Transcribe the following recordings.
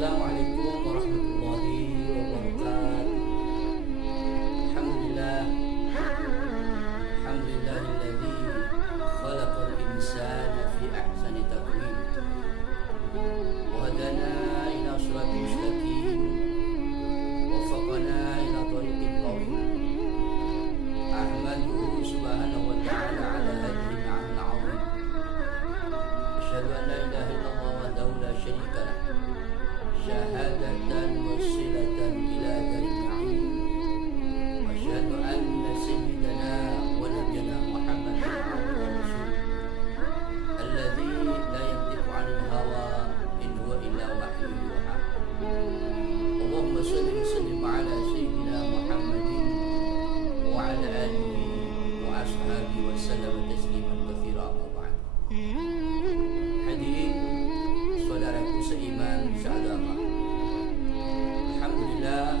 Assalamualaikum warahmatullahi wabarakatuh. Alhamdulillah. Alhamdulillahilladzi khalaqal insana fi ahsani taqwim wa hadana ila siratal mustaqim wa waffaqana ila tariqil qawim. Ahmaduhu subhanahu wa ta'ala ala hadhihi ni'amil 'azim. Asyhadu an la ilaha illallah wahdahu la syarika lah. Syahadatan wasilatan ila darin na'im. Wa asyhadu anna sayyidana wa nabiyyana Muhammadan abduhu wa rasuluh alladzi la yantiqu 'anil hawa in huwa illa wahyun yuha. Allahumma shalli wa sallim 'ala sayyidina Muhammadin wa 'ala alihi wa ashabihi wa sallam tasliman katsira amma ba'd. Hadirin saudaraku seiman seagama, alhamdulillah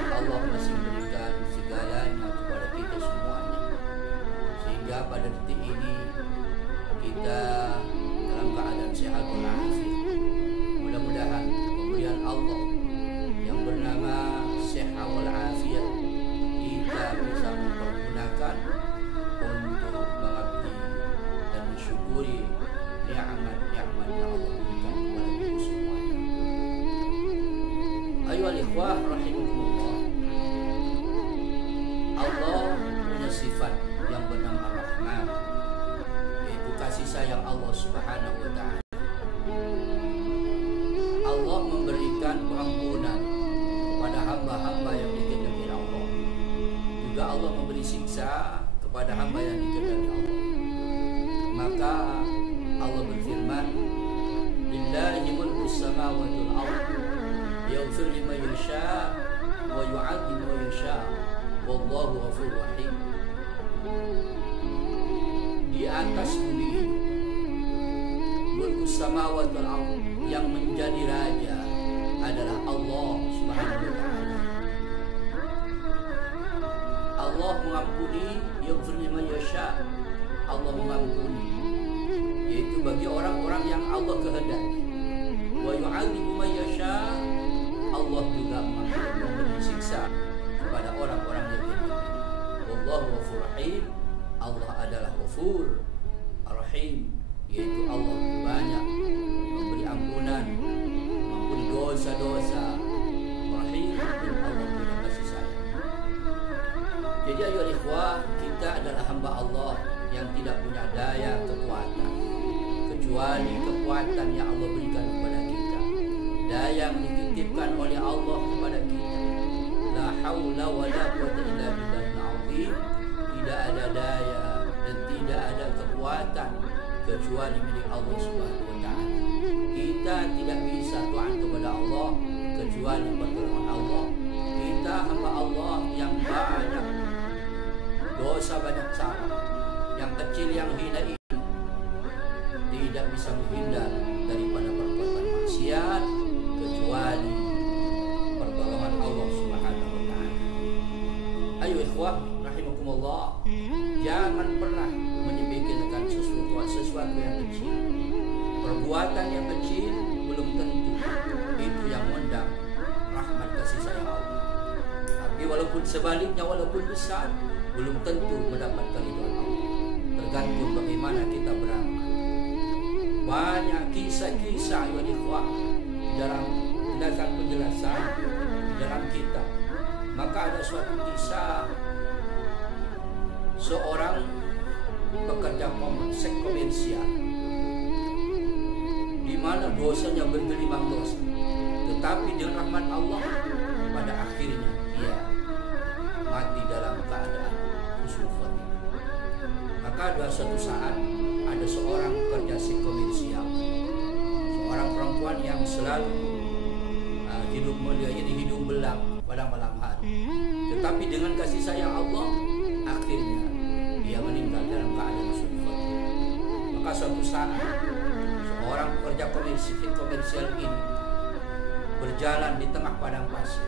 Allah masih memberikan segalanya kepada kita semuanya, sehingga pada detik ini kita dalam keadaan sehat walafiat. Mudah-mudahan pemberian Allah yang bernama sehat walafiat kita bisa mempergunakan untuk mengabdi dan mensyukuri nikmat-nikmat yang Allah berikan kepada kita semuanya. Ayuhal ikhwah rahimakumullah, Allah punya sifat yang bernama Ar-Rahman, yaitu kasih sayang Allah subhanahu wa ta'ala. Allah memberikan pengampunan kepada hamba-hamba yang dikehendaki Allah. Juga Allah memberi siksa kepada hamba yang dikehendaki Allah. Maka Allah berfirman, lillahi mulkus samawati wal ardh yaghfir liman yasha wa yu'adzib man yasha wallahu ghafurur rahim. Di atas bumi mulkus samawati wal ardh, yang menjadi raja adalah Allah subhanahu wa ta'ala. Allah mengampuni, yaghfir liman yasha, Allah mengampuni, yaitu bagi orang-orang yang Allah kehendaki. Wa yu'adzibu man yasha, Allah juga memberi siksa kepada orang-orang yang kehendaki. Wallahu ghafurur rahim, Allah adalah Ghafur Ar-Rahim, yaitu Allah banyak memberi ampunan, mengampuni dosa-dosa. Rahim, dan Allah punya kasih sayang. Jadi ayo ikhwah, kita adalah hamba Allah yang tidak punya daya kekuatan kecuali kekuatan yang Allah berikan kepada kita, daya yang dititipkan oleh Allah kepada kita. La haula wa la quwwata illa billahil azim. Tidak ada daya dan tidak ada kekuatan kecuali milik Allah subhanahu wa ta'ala. Kita tidak bisa taat kepada Allah kecuali pertolongan Allah. Kita hamba Allah yang banyak dosa, banyak salah, yang kecil, yang hina ini tidak bisa menghindar daripada perbuatan maksiat kecuali pertolongan Allah subhanahu wa ta'ala. Ayo ikhwah rahimakumullah, jangan pernah menyepelekan sesuatu yang kecil. Perbuatan yang kecil belum tentu itu yang mengundang rahmat kasih sayang Allah. Tapi walaupun sebaliknya, walaupun besar, belum tentu mendapatkan ridho Allah. Tergantung bagaimana kita beramal. Banyak kisah-kisah yang ikhwah dalam penjelasan dalam kitab. Maka ada suatu kisah seorang pekerja seks komersial di mana dosanya bergelimang dosa, tetapi dengan rahmat Allah pada akhirnya dia mati dalam keadaan husnul khotimah. Maka ada suatu saat ada seorang pekerja seks komersial, seorang perempuan yang selalu hidup mulia, jadi hidung belang pada malam hari. Tetapi dengan kasih sayang Allah, akhirnya dia meninggal dalam keadaan husnul khotimah. Maka suatu saat seorang pekerja komersial ini berjalan di tengah padang pasir.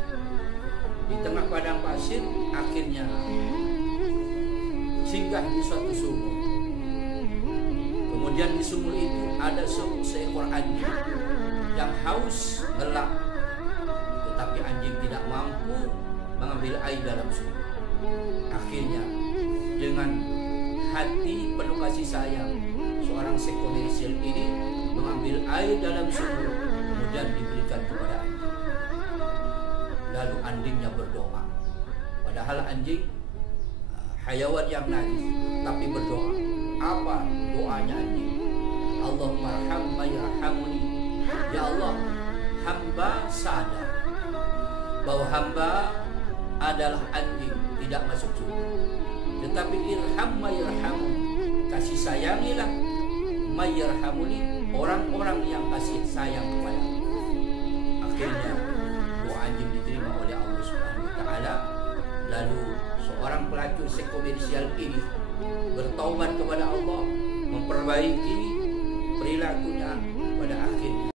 Di tengah padang pasir akhirnya singgah di suatu sumur. Kemudian di sumur itu ada seekor anjing yang haus, gelap, anjing tidak mampu mengambil air dalam sumur. Akhirnya dengan hati penuh kasih sayang, seorang sekomersial ini mengambil air dalam sumur, kemudian diberikan kepada anjing. Lalu anjingnya berdoa. Padahal anjing hayawan yang najis, tapi berdoa. Apa doanya anjing? Allahumma arhamma yarhamuni. Ya Allah, hamba sadar bahwa hamba adalah anjing, tidak masuk surga. Tetapi irhamma yarhamuni, kasih sayangilah mayyarhamuni, orang-orang yang kasih sayang kepada. Akhirnya doa anjing diterima oleh Allah Subhanahu wa taala. Lalu seorang pelacur seks komersial ini bertaubat kepada Allah, memperbaiki perilakunya, pada akhirnya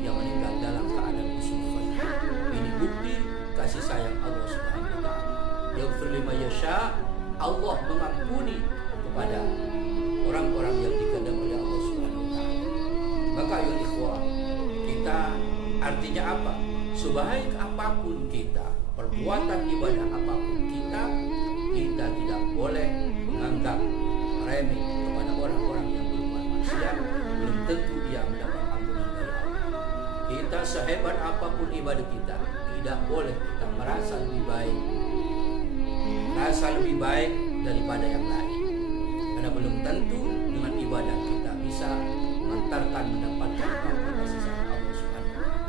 ia meninggal dalam keadaan husnul khotimah. Ini bukti kasih sayang Allah Subhanahu wa taala. Yaghfir liman yasha, Allah mengampuni kepada orang-orang yang dikehendaki oleh Allah Subhanahu wa taala. Maka ya ikhwah, kita artinya apa? Sebaik apapun kita, perbuatan ibadah apapun kita tidak boleh menganggap remeh kepada orang-orang yang berbuat maksiat. Belum tentu dia mendapat ampunan dari Allah. Kita sehebat apapun ibadah kita, tidak boleh kita merasa lebih baik daripada yang lain. Karena belum tentu dengan ibadah kita bisa mengantarkan mendapatkan pahala kasih sayang Allah Subhanahu wa taala.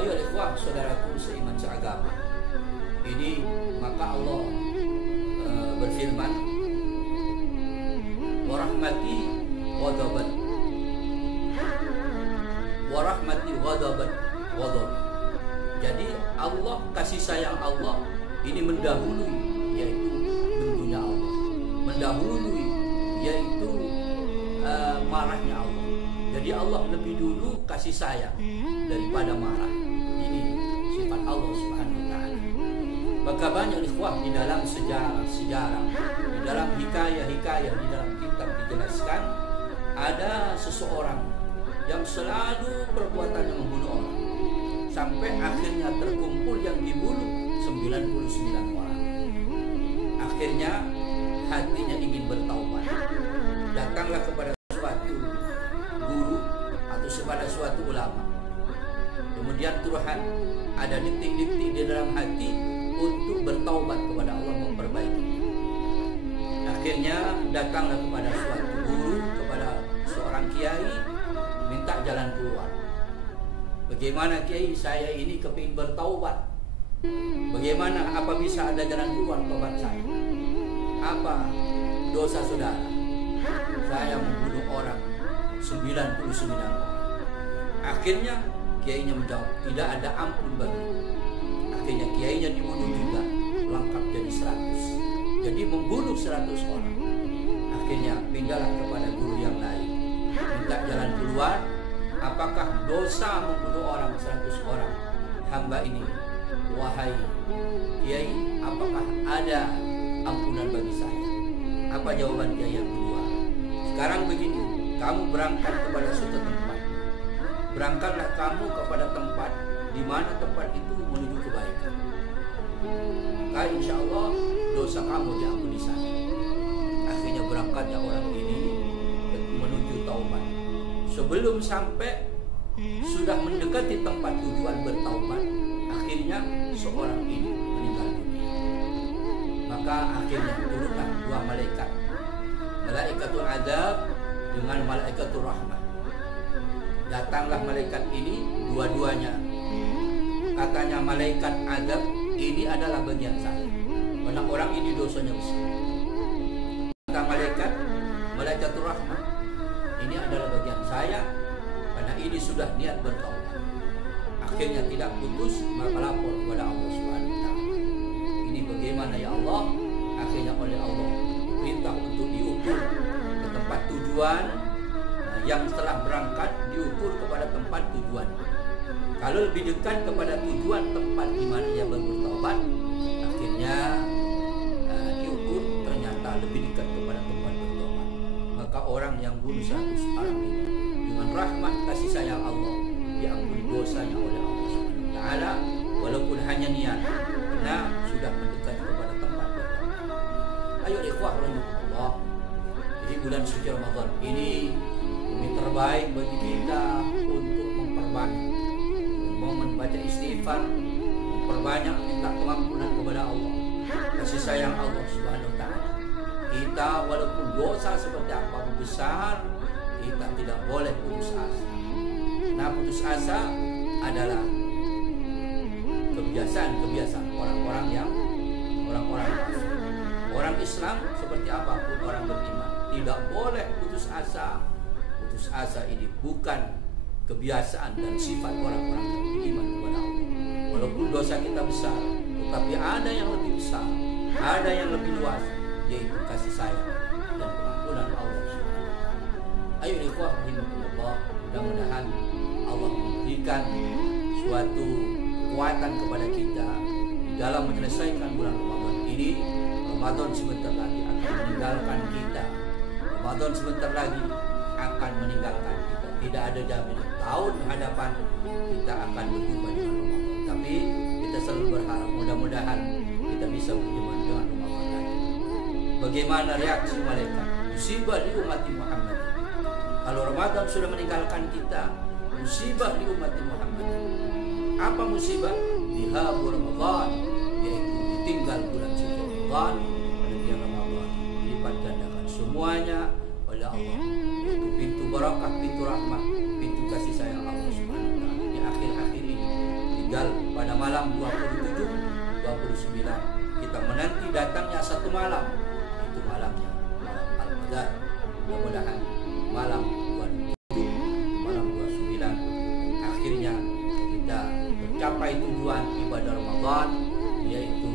Ayo ikhwah, saudaraku seiman seagama. Ini maka Allah berfirman, wa rahmati ghadaban wa rahmati ghadaban ghadab. Jadi Allah, kasih sayang Allah ini mendahului, yaitu bentuknya Allah, mendahului yaitu marahnya Allah. Jadi Allah lebih dulu kasih sayang daripada marah. Ini sifat Allah Subhanahu wa taala. Maka banyak ikhwah di dalam sejarah, di dalam hikayah-hikayah, di dalam kitab dijelaskan ada seseorang yang selalu perbuatannya membunuh orang, sampai akhirnya terkumpul yang dibunuh 99 orang. Akhirnya hatinya ingin bertaubat. Datanglah kepada suatu guru atau kepada suatu ulama. Kemudian Tuhan ada detik-detik di dalam hati untuk bertaubat kepada Allah, memperbaiki. Akhirnya datanglah kepada suatu guru, kepada seorang kiai, minta jalan keluar. Bagaimana kiai, saya ini kepingin bertaubat. Bagaimana, apa bisa ada jalan keluar taubat saya? Apa dosa saudara? Saya membunuh orang 99 orang. Akhirnya kiainya menjawab, tidak ada ampun bagi. Akhirnya kiainya dibunuh juga, lengkap jadi 100. Jadi membunuh 100 orang. Akhirnya pindahlah kepada guru yang lain, minta jalan keluar. Apakah dosa membunuh orang 100 orang hamba ini? Wahai kiai, apakah ada ampunan bagi saya? Apa jawaban kiai yang kedua? Sekarang begini, kamu berangkat kepada suatu tempat. Berangkatlah kamu kepada tempat di mana tempat itu menuju kebaikan. Maka insya Allah dosa kamu diampuni sana. Akhirnya berangkatnya orang ini menuju taubat. Sebelum sampai sudah mendekati tempat tujuan bertaubat, akhirnya seorang ini meninggal dunia. Maka akhirnya turunlah 2 malaikat, malaikatul adab dengan malaikatul rahmat. Datanglah malaikat ini dua-duanya. Katanya malaikat adab, ini adalah bagian saya, karena orang ini dosanya besar. Kata malaikatul rahmat, ini adalah bagian saya, karena ini sudah niat bertaubat. Akhirnya tidak putus, maka lapor kepada Allah Subhanahu wa taala. Ini bagaimana ya Allah? Akhirnya oleh Allah perintah untuk diukur ke tempat tujuan. Yang setelah berangkat diukur kepada tempat tujuan. Kalau lebih dekat kepada tujuan tempat di mana ia bertaubat, akhirnya diukur ternyata lebih dekat kepada tempat bertaubat. Maka orang yang bunuh 100 orang ini dengan rahmat kasih sayang Allah diampuni dosanya oleh Allah Subhanahu wa Ta'ala, walaupun hanya niat, karena sudah mendekat kepada tempat berdoa. Ayo ikhwah rahimahullah, jadi bulan suci Ramadan ini terbaik bagi kita untuk memperbanyak membaca istighfar, memperbanyak minta pengampunan kepada Allah, kasih sayang Allah Subhanahu wa Ta'ala. Kita walaupun dosa seperti apapun besar, kita tidak boleh putus asa. Nah, putus asa adalah kebiasaan orang-orang kafir. Orang Islam seperti apapun orang beriman tidak boleh putus asa. Putus asa ini bukan kebiasaan dan sifat orang-orang yang beriman kepada Allah. Walaupun dosa kita besar, tetapi ada yang lebih besar, ada yang lebih luas, yaitu kasih sayang dan pengampunan Allah Subhanahu wa Ta'ala. Ayo ikhwah rahimahullah, mudah-mudahan Allah memberikan suatu kekuatan kepada kita di dalam menyelesaikan bulan Ramadan ini. Ramadan sebentar lagi akan meninggalkan kita. Ramadan sebentar lagi akan meninggalkan kita. Tidak ada jaminan tahun hadapan kita akan berjumpa dengan Ramadan. Tapi kita selalu berharap mudah-mudahan kita bisa berjumpa dengan Ramadan lagi. Bagaimana reaksi malaikat? Musibah di umat Muhammad. Kalau Ramadan sudah meninggalkan kita, musibah di umat Muhammad. Apa musibah? Dihabu Ramadan, yaitu ditinggal bulan suci Ramadan pada bulan Ramadan. Dilipat gandakan semuanya oleh Allah. Yaitu pintu barakah, pintu rahmat, pintu kasih sayang Allah Subhanahu wa Ta'ala di akhir-akhir ini. Tinggal pada malam 27, 29 kita menanti datangnya satu malam. Itu malamnya, malam Al-Qadar. Mudah-mudahan malam 27, malam 29 akhirnya kita mencapai tujuan ibadah Ramadan, yaitu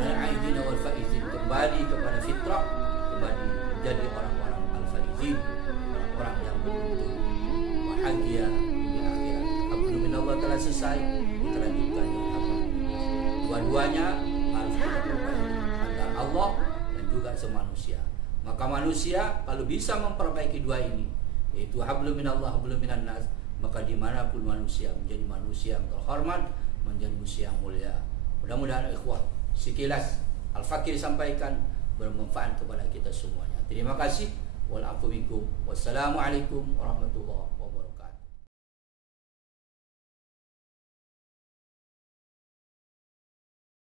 al-aidin wal faizin, kembali kepada fitrah, kembali menjadi orang-orang al-faizin, orang-orang yang betul bahagia di akhirat. Hablum minallah telah selesai, kita lanjutkan dua-duanya harus kita perbaiki antara Allah dan juga semanusia. Maka manusia kalau bisa memperbaiki dua ini, yaitu hablum minallah, hablum minan nas, maka dimanapun manusia menjadi manusia yang terhormat, menjadi manusia yang mulia. Mudah-mudahan ikhwah sekilas Al-Fakir sampaikan bermanfaat kepada kita semuanya. Terima kasih. Wal afu minkum. Wassalamualaikum warahmatullahi wabarakatuh.